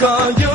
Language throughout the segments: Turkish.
Kaya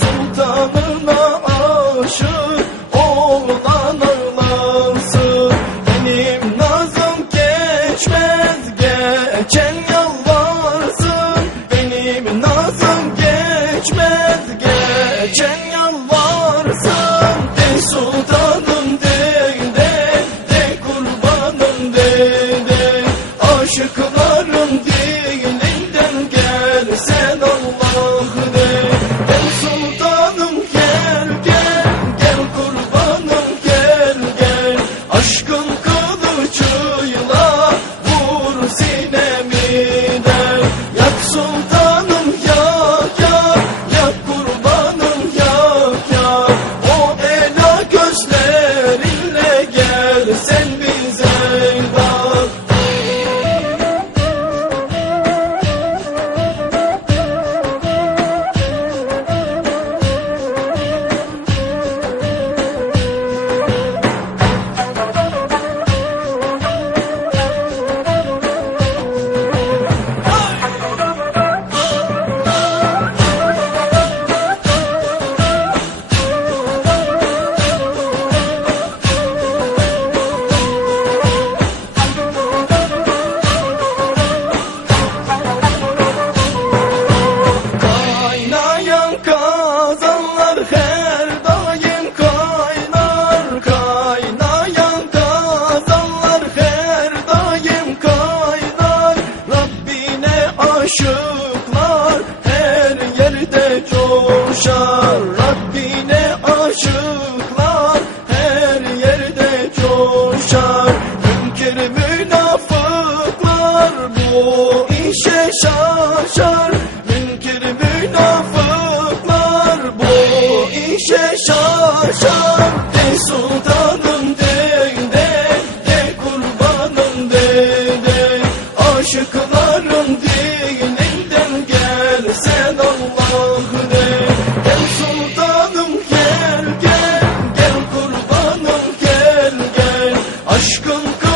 Sultanına aşık oğlan Benim nazım geçmez geçen yalvarsın. Benim nazım geçmez geçen yalvarsın. Ey sultanım de de kurbanım de de. olacağım Ey sultanım de de kurbanım de de. Aşıklarım gel sen Allah de. Gel sultanım gel gel gel kurbanım gel gel. Aşkın